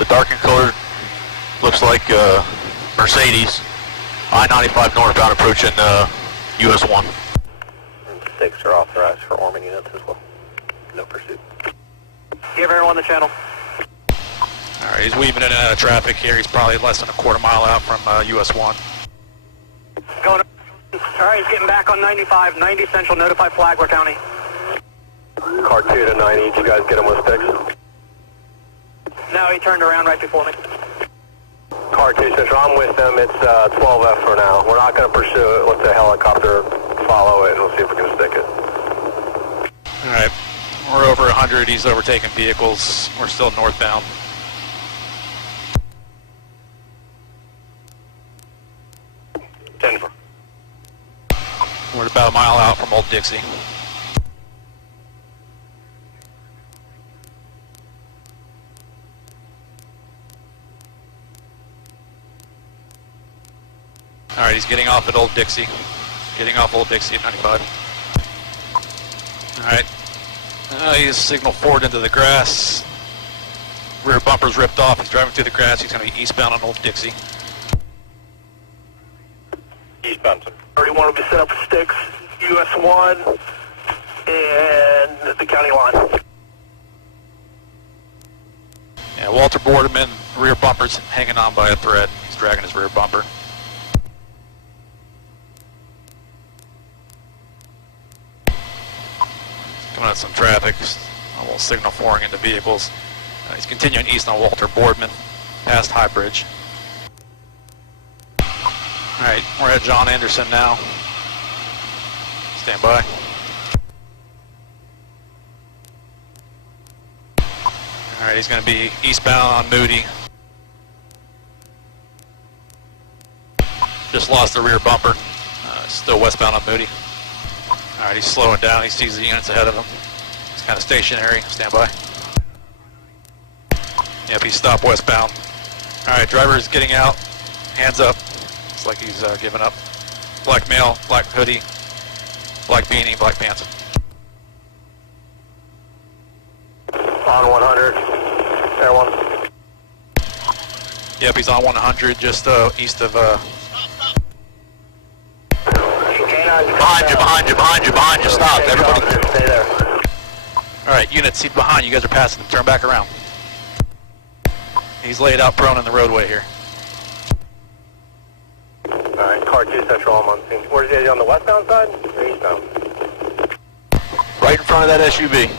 The dark and colored looks like Mercedes. I-95 northbound approaching US 1. Stakes are authorized for arming units as well. No pursuit. Give everyone the channel. Alright, he's weaving in and out of traffic here. He's probably less than a quarter mile out from US 1. Going. Alright, he's getting back on 95. 90 Central, notify Flagler County. Car 2 to 90, did you guys get him with sticks? No, he turned around right before me. Car 2 Central, I'm with them. It's 12F for now. We're not going to pursue it. Let the helicopter follow it and we'll see if we can stick it. Alright, we're over 100. He's overtaking vehicles. We're still northbound. Denver. We're about a mile out from Old Dixie. Alright, he's getting off at Old Dixie. Getting off Old Dixie at 95. Alright. He's signaled forward into the grass. Rear bumper's ripped off. He's driving through the grass. He's going to be eastbound on Old Dixie. Eastbound. Already wanted to set up sticks, US 1, and the county line. Yeah, Walter Boardman, rear bumper's hanging on by a thread. He's dragging his rear bumper. Coming out some traffic, a little signal pouring into vehicles. He's continuing east on Walter Boardman, past High Bridge. Alright, we're at John Anderson now. Stand by. Alright, he's going to be eastbound on Moody. Just lost the rear bumper. Still westbound on Moody. Alright, he's slowing down. He sees the units ahead of him. He's kind of stationary. Stand by. Yep, he's stopped westbound. Alright, driver is getting out. Hands up. Looks like he's giving up. Black male, black hoodie, black beanie, black pants. On 100. Air 1. Yep, he's on 100, just east of... Behind you, stop, everybody. Stay there. Alright, units, see behind you, guys are passing him, turn back around. He's laid out prone in the roadway here. Alright, car 2 Central, I'm on scene. Where's he, on the westbound side or eastbound? Right in front of that SUV.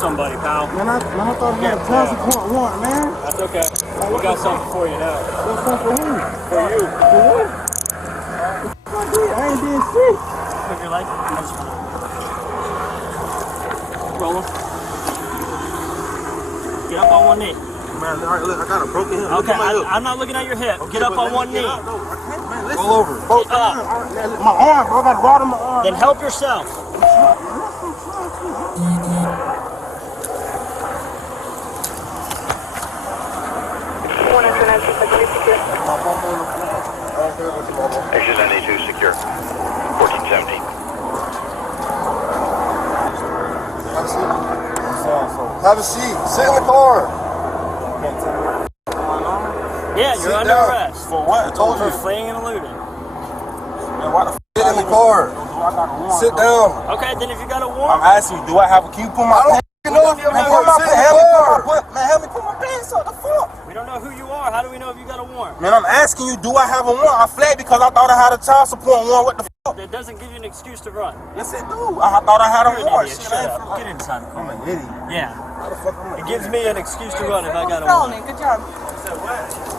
Somebody, pal. Man, I thought you had a child support warrant, man. That's okay. We got something for you now. What's up for who? For you. For what? I did. I ain't did shit. Put your leg. I just want to roll him. Get up on one knee. Man, all right, look, I got a broken hip. Okay, I'm not looking at your hip. Okay, get up on one knee. I can't, man, listen. Roll over. My arm, bro. I got a rod in my arm. Then help yourself. Exit 92 secure. 1417. Have a seat. Sit in the car. Yeah, you're under arrest. For what? I told For you. fleeing and eluding. Man, why the f*** sit in the car? Sit down. Okay, then if you got a I'm warrant. asking you, do I have a key? Put my pants up. Man, help me put my pants up. The fuck? We don't know who you are. How do we know if you got a warrant? Man, I'm asking you, do I have a warrant? I fled because I thought I had a child support warrant. What the fuck? That doesn't give you an excuse to run. Yes, it do. I thought I had a You're an warrant. idiot. Shit, Shut I ain't up. finna- Get inside the car. I'm an idiot. Yeah. How the fuck am I? It gives me an excuse to run if I got a warrant. Good job. Said what?